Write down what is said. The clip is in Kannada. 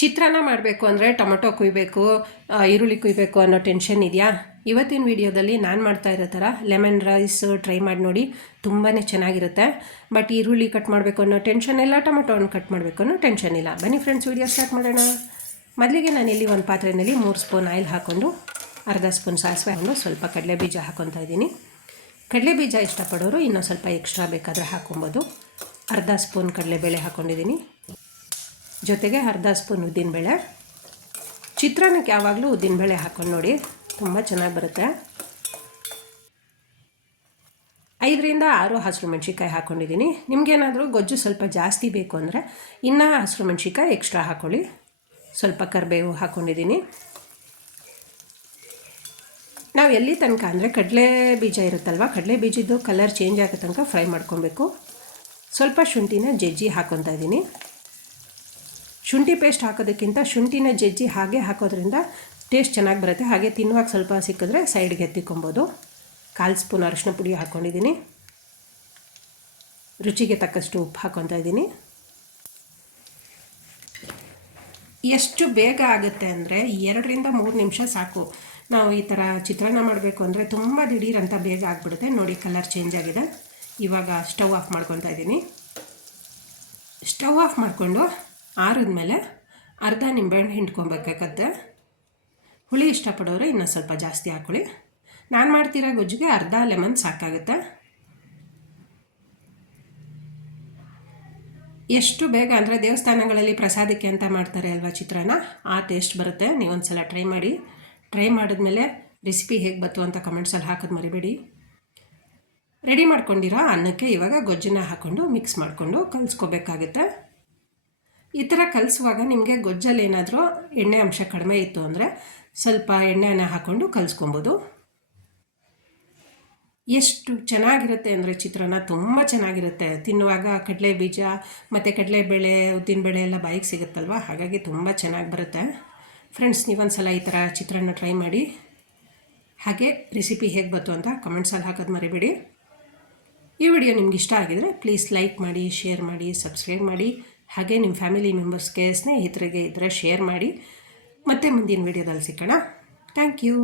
ಚಿತ್ರಾನ್ನ ಮಾಡಬೇಕು ಅಂದರೆ ಟೊಮೊಟೊ ಕುಯ್ಬೇಕು ಈರುಳ್ಳಿ ಕುಯ್ಬೇಕು ಅನ್ನೋ ಟೆನ್ಷನ್ ಇದೆಯಾ? ಇವತ್ತಿನ ವಿಡಿಯೋದಲ್ಲಿ ನಾನು ಮಾಡ್ತಾ ಇರೋ ಥರ ಲೆಮನ್ ರೈಸ್ ಟ್ರೈ ಮಾಡಿ ನೋಡಿ ತುಂಬಾ ಚೆನ್ನಾಗಿರುತ್ತೆ. ಬಟ್ ಈರುಳ್ಳಿ ಕಟ್ ಮಾಡಬೇಕು ಅನ್ನೋ ಟೆನ್ಷನ್ ಇಲ್ಲ, ಟೊಮೊಟೊವನ್ನು ಕಟ್ ಮಾಡಬೇಕು ಅನ್ನೋ ಟೆನ್ಷನ್ ಇಲ್ಲ. ಬನ್ನಿ ಫ್ರೆಂಡ್ಸ್ ವಿಡಿಯೋ ಸ್ಟಾರ್ಟ್ ಮಾಡೋಣ. ಮೊದಲಿಗೆ ನಾನು ಇಲ್ಲಿ ಒಂದು ಪಾತ್ರೆಯಲ್ಲಿ ಮೂರು ಸ್ಪೂನ್ ಆಯಿಲ್ ಹಾಕ್ಕೊಂಡು ಅರ್ಧ ಸ್ಪೂನ್ ಸಾಸಿವೆ ಹಾಕೊಂಡು ಸ್ವಲ್ಪ ಕಡಲೆ ಬೀಜ ಹಾಕೊತಾ ಇದ್ದೀನಿ. ಕಡಲೆ ಬೀಜ ಇಷ್ಟಪಡೋರು ಇನ್ನೂ ಸ್ವಲ್ಪ ಎಕ್ಸ್ಟ್ರಾ ಬೇಕಾದರೆ ಹಾಕ್ಕೊಬೋದು ಅರ್ಧ ಸ್ಪೂನ್ ಕಡಲೆಬೇಳೆ ಹಾಕ್ಕೊಂಡಿದ್ದೀನಿ ಜೊತೆಗೆ ಅರ್ಧ ಸ್ಪೂನ್ ಉದ್ದಿನಬೇಳೆ ಚಿತ್ರಾನ್ನಕ್ಕೆ ಯಾವಾಗಲೂ ಉದ್ದಿನಬೇಳೆ ಹಾಕೊಂಡು ನೋಡಿ, ತುಂಬ ಚೆನ್ನಾಗಿ ಬರುತ್ತೆ. ಐದರಿಂದ ಆರು ಹಸಿರು ಮೆಣಸಿಕಾಯಿ ಹಾಕ್ಕೊಂಡಿದ್ದೀನಿ ನಿಮಗೇನಾದರೂ ಗೊಜ್ಜು ಸ್ವಲ್ಪ ಜಾಸ್ತಿ ಬೇಕು ಅಂದರೆ ಇನ್ನೂ ಹಸಿರು ಮೆಣಸಿಕಾಯಿ ಎಕ್ಸ್ಟ್ರಾ ಹಾಕ್ಕೊಳ್ಳಿ ಸ್ವಲ್ಪ ಕರಿಬೇವು ಹಾಕ್ಕೊಂಡಿದ್ದೀನಿ ನಾವು ಎಲ್ಲಿ ತನಕ ಅಂದರೆ ಕಡಲೆ ಬೀಜ ಇರುತ್ತಲ್ವ, ಕಡಲೆ ಬೀಜದ್ದು ಕಲರ್ ಚೇಂಜ್ ಆಗೋ ತನಕ ಫ್ರೈ ಮಾಡ್ಕೊಬೇಕು. ಸ್ವಲ್ಪ ಶುಂಠಿನ ಜಜ್ಜಿ ಹಾಕ್ಕೊತಾ ಇದ್ದೀನಿ ಶುಂಠಿ ಪೇಸ್ಟ್ ಹಾಕೋದಕ್ಕಿಂತ ಶುಂಠಿನ ಜಜ್ಜಿ ಹಾಗೆ ಹಾಕೋದ್ರಿಂದ ಟೇಸ್ಟ್ ಚೆನ್ನಾಗಿ ಬರುತ್ತೆ. ಹಾಗೆ ತಿನ್ನುವಾಗ ಸ್ವಲ್ಪ ಸಿಕ್ಕಿದ್ರೆ ಸೈಡ್ಗೆ ಎತ್ತಿಕೊಬೋದು. ಕಾಲು ಸ್ಪೂನ್ ಅರಿಶಿನ ಪುಡಿ ಹಾಕ್ಕೊಂಡಿದ್ದೀನಿ ರುಚಿಗೆ ತಕ್ಕಷ್ಟು ಉಪ್ಪು ಹಾಕ್ಕೊತಾ ಇದ್ದೀನಿ. ಎಷ್ಟು ಬೇಗ ಆಗುತ್ತೆ ಅಂದರೆ ಎರಡರಿಂದ ಮೂರು ನಿಮಿಷ ಸಾಕು. ನಾವು ಈ ಥರ ಚಿತ್ರಾನ್ನ ಮಾಡಬೇಕು ಅಂದರೆ ತುಂಬ ದಿಢೀರ್ ಬೇಗ ಆಗಿಬಿಡುತ್ತೆ. ನೋಡಿ ಕಲರ್ ಚೇಂಜ್ ಆಗಿದೆ. ಇವಾಗ ಸ್ಟವ್ ಆಫ್ ಮಾಡ್ಕೊತಾ ಇದ್ದೀನಿ. ಸ್ಟವ್ ಆಫ್ ಮಾಡಿಕೊಂಡು ಆರಿದ್ಮೇಲೆ ಅರ್ಧ ನಿಂಬೆಹಣ್ಣು ಹಿಂಡ್ಕೊಬೇಕಾಗತ್ತೆ ಹುಳಿ ಇಷ್ಟಪಡೋರು ಇನ್ನೊಂದು ಸ್ವಲ್ಪ ಜಾಸ್ತಿ ಹಾಕೊಳ್ಳಿ. ನಾನು ಮಾಡ್ತಿರೋ ಗೊಜ್ಜಿಗೆ ಅರ್ಧ ಲೆಮನ್ ಸಾಕಾಗುತ್ತೆ. ಎಷ್ಟು ಬೇಗ ಅಂದರೆ ದೇವಸ್ಥಾನಗಳಲ್ಲಿ ಪ್ರಸಾದಕ್ಕೆ ಅಂತ ಮಾಡ್ತಾರೆ ಅಲ್ವಾ ಚಿತ್ರಾನ್ನ? ಆ ಟೇಸ್ಟ್ ಬರುತ್ತೆ. ನೀವೊಂದು ಸಲ ಟ್ರೈ ಮಾಡಿ. ಟ್ರೈ ಮಾಡಿದ್ಮೇಲೆ ರೆಸಿಪಿ ಹೇಗೆ ಬಂತು ಅಂತ ಕಮೆಂಟ್ಸಲ್ಲಿ ಹಾಕೋದು ಮರಿಬೇಡಿ. ರೆಡಿ ಮಾಡ್ಕೊಂಡಿರೋ ಅನ್ನಕ್ಕೆ ಇವಾಗ ಗೊಜ್ಜನ್ನ ಹಾಕ್ಕೊಂಡು ಮಿಕ್ಸ್ ಮಾಡಿಕೊಂಡು ಕಲಿಸ್ಕೋಬೇಕಾಗುತ್ತೆ. ಈ ಥರ ಕಲಿಸುವಾಗ ನಿಮಗೆ ಗೊಜ್ಜಲ್ಲಿ ಏನಾದರೂ ಎಣ್ಣೆ ಅಂಶ ಕಡಿಮೆ ಇತ್ತು ಅಂದರೆ ಸ್ವಲ್ಪ ಎಣ್ಣೆನ ಹಾಕ್ಕೊಂಡು ಕಲಿಸ್ಕೊಬೋದು. ಎಷ್ಟು ಚೆನ್ನಾಗಿರುತ್ತೆ ಅಂದರೆ ಚಿತ್ರಾನ್ನ ತುಂಬ ಚೆನ್ನಾಗಿರುತ್ತೆ. ತಿನ್ನುವಾಗ ಕಡಲೆ ಬೀಜ ಮತ್ತು ಕಡಲೆಬೇಳೆ, ಉದ್ದಿನಬೇಳೆ ಎಲ್ಲ ಬಾಯಿಗೆ ಸಿಗುತ್ತಲ್ವ? ಹಾಗಾಗಿ ತುಂಬ ಚೆನ್ನಾಗಿ ಬರುತ್ತೆ. ಫ್ರೆಂಡ್ಸ್ ನೀವೊಂದು ಸಲ ಈ ಥರ ಚಿತ್ರಾನ್ನ ಟ್ರೈ ಮಾಡಿ. ಹಾಗೆ ರೆಸಿಪಿ ಹೇಗೆ ಬಂತು ಅಂತ ಕಮೆಂಟ್ಸಲ್ಲಿ ಹಾಕೋದು ಮರಿಬೇಡಿ. ಈ ವಿಡಿಯೋ ನಿಮ್ಗೆ ಇಷ್ಟ ಆಗಿದರೆ ಪ್ಲೀಸ್ ಲೈಕ್ ಮಾಡಿ, ಶೇರ್ ಮಾಡಿ, ಸಬ್ಸ್ಕ್ರೈಬ್ ಮಾಡಿ. ಹಾಗೆ ನಿಮ್ಮ ಫ್ಯಾಮಿಲಿ ಮೆಂಬರ್ಸ್ಗೆ ಸ್ನೇಹಿತರಿಗೆ ಇದ್ದರೆ ಶೇರ್ ಮಾಡಿ ಮತ್ತೆ ಮುಂದಿನ ವಿಡಿಯೋದಲ್ಲಿ ಸಿಕ್ಕೋಣ ಥ್ಯಾಂಕ್ ಯು